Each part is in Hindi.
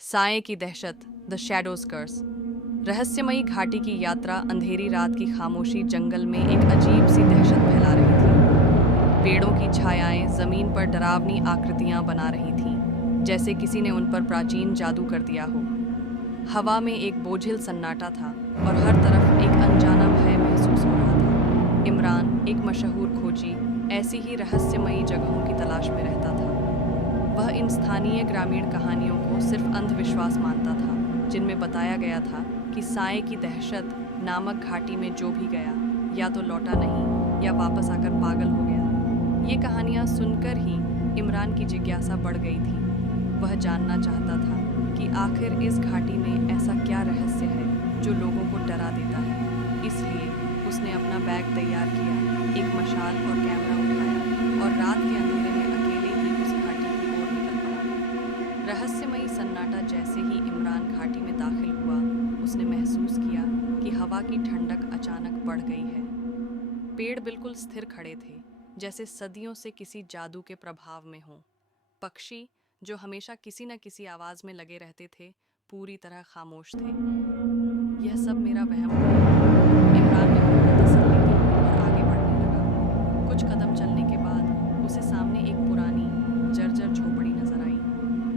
साए की दहशत, द शैडोज कर्स। रहस्यमयी घाटी की यात्रा, अंधेरी रात की खामोशी जंगल में एक अजीब सी दहशत फैला रही थी। पेड़ों की छायाएं जमीन पर डरावनी आकृतियां बना रही थीं, जैसे किसी ने उन पर प्राचीन जादू कर दिया हो। हवा में एक बोझिल सन्नाटा था और हर तरफ एक अनजाना भय महसूस हो रहा था। इमरान, एक मशहूर खोजी, ऐसी ही रहस्यमयी जगहों की तलाश में रहता था। वह इन स्थानीय ग्रामीण कहानियों को सिर्फ अंधविश्वास मानता था, जिनमें बताया गया था कि साए की दहशत नामक घाटी में जो भी गया, या तो लौटा नहीं या वापस आकर पागल हो गया। ये कहानियां सुनकर ही इमरान की जिज्ञासा बढ़ गई थी। वह जानना चाहता था कि आखिर इस घाटी में ऐसा क्या रहस्य है जो लोगों को डरा देता है। इसलिए उसने अपना बैग तैयार किया, एक मशाल और कैमरा उठाया और रात के अंधेरे में अकेले ही उस घाटी की ओर निकल पड़ा। रहस्यमयी सन्नाटा जैसे ही इमरान घाटी में दाखिल हुआ, उसने महसूस किया कि हवा की ठंडक अचानक बढ़ गई है। पेड़ बिल्कुल स्थिर खड़े थे, जैसे सदियों से किसी जादू के प्रभाव में हों। पक्षी, जो हमेशा किसी न किसी आवाज में लगे रहते थे, पूरी तरह खामोश थे। यह सब मेरा वहम होगा, इमरान ने खुद को तसल्ली दी और आगे बढ़ने लगा। कुछ कदम चलने के बाद उसे सामने एक पुरानी, जर्जर झोपड़ी नजर आई।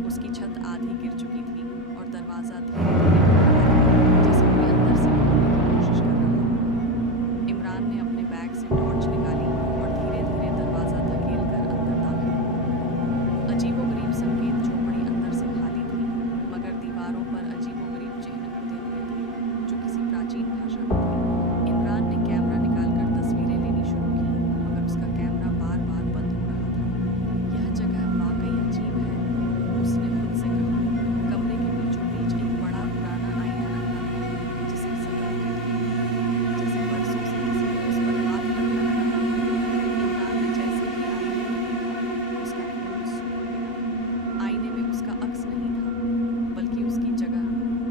उसकी छत आधी गिर चुकी थी और दरवाजा धीरे धीरे खुल रहा था, जैसे कोई अंदर से खोलने की कोशिश कर रहा हो। इमरान ने अपने बैग से टॉर्च निकाली और धीरे धीरे दरवाजा धकेल कर अंदर दाखिल हुआ। अजीबोगरीब संकेत, झोपड़ी अंदर से खाली थी, मगर दीवारों पर अजीबोगरीब चिन्ह खुदे हुए थे, जो किसी प्राचीन भाषा में थे। इमरान ने कैमरा निकालकर तस्वीरें लेनी शुरू की, मगर उसका कैमरा बार बार बंद हो रहा था। यह जगह वाकई अजीब है, उसने खुद से कहा। कमरे के बीचों बीच एक बड़ा पुराना आईना रखा था, जिसकी सतह टूटी थी, जैसे बरसों से किसी ने उस पर हाथ तक न लगाया हो। इमरान ने जैसे ही आईने में देखा, उसका खून सूख गया। आईने में उसका अक्स नहीं था, बल्कि उसकी जगह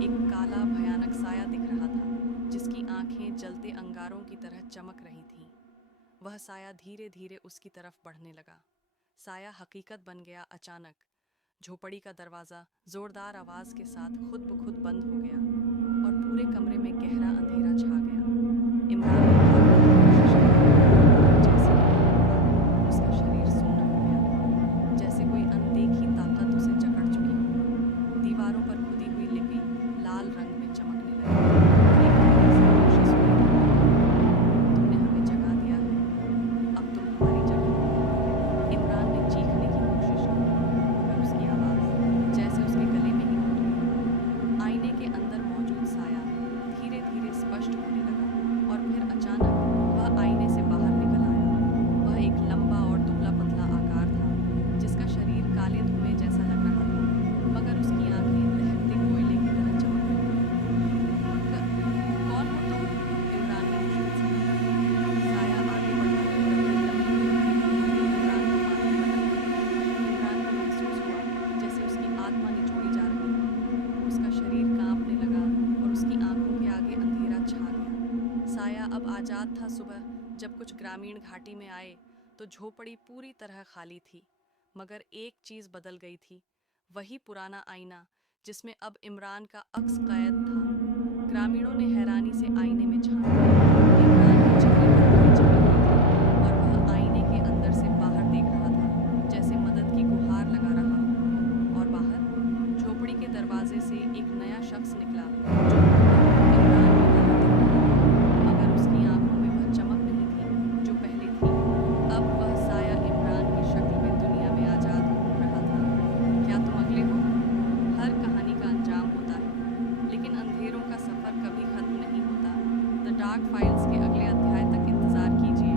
एक काला भयानक साया दिख रहा था, जिसकी आंखें जलते अंगारों की तरह चमक रही थीं। वह साया धीरे धीरे उसकी तरफ बढ़ने लगा। साया हकीकत बन गया। अचानक झोपड़ी का दरवाजा जोरदार आवाज के साथ खुद ब खुद बंद हो गया और पूरे कमरे में गहरा अंधेरा छा गया। इमरान ने भागने की कोशिश की, मगर जैसे ही वह मुड़ा, उसका शरीर सुन्न हो गया, जैसे कोई अनदेखी ताकत उसे जकड़ चुकी हो। दीवारों पर खुदी हुई लिपि लाल रंग में चमकने लगी और एक धीमी सी खामोशी सुनाई दी। तुमने हमें जगा दिया है, अब तुम हमारी जगह लो। इमरान ने चीखने की कोशिश की, मगर उसकी आवाज जैसे उसके गले में ही घुट गई। आईने के अंदर मौजूद साया धीरे धीरे स्पष्ट होने लगा और फिर अचानक वह आईने से बाहर निकल आया। वह एक लंबा और दुबला पतला आकार था, जिसका शरीर काले धुएं जैसा लग रहा था, मगर उसकी आंखें दहकते कोयले की तरह चमक रही थीं। कौन हो तुम? इमरान ने मुश्किल से कहा। साया आगे बढ़कर खुरकने लगा। इमरान की आंखें पलक गईं। इमरान को महसूस हुआ जैसे उसकी आत्मा निचोड़ी जा रही है। उसका शरीर कांपने लगा और उसकी आंखों के आगे अंधेरा छा गया। साया अब आजाद था। सुबह जब कुछ ग्रामीण घाटी में आए तो झोपड़ी पूरी तरह खाली थी, मगर एक चीज बदल गई थी। वही पुराना आईना, जिसमें अब इमरान का अक्स कैद था। ग्रामीणों ने हैरानी से आईने में झांका। इमरान के चेहरे पर भय छपी हुई थी और वह आईने के अंदर से बाहर देख रहा था, जैसे मदद की गुहार लगा रहा हो। और बाहर झोपड़ी के दरवाजे से एक नया शख्स निकला, जो इमरान की तरह दिख रहा था, मगर उसकी आंखों में वह चमक नहीं थी जो पहले थी। अब वह साया इमरान की शक्ल में दुनिया में आजाद घूम रहा था। क्या तुम अगले हो? हर कहानी का अंजाम होता है, लेकिन अंधेरों का सफर कभी खत्म नहीं होता। द डार्क फाइल्स के अगले अध्याय तक इंतजार कीजिए।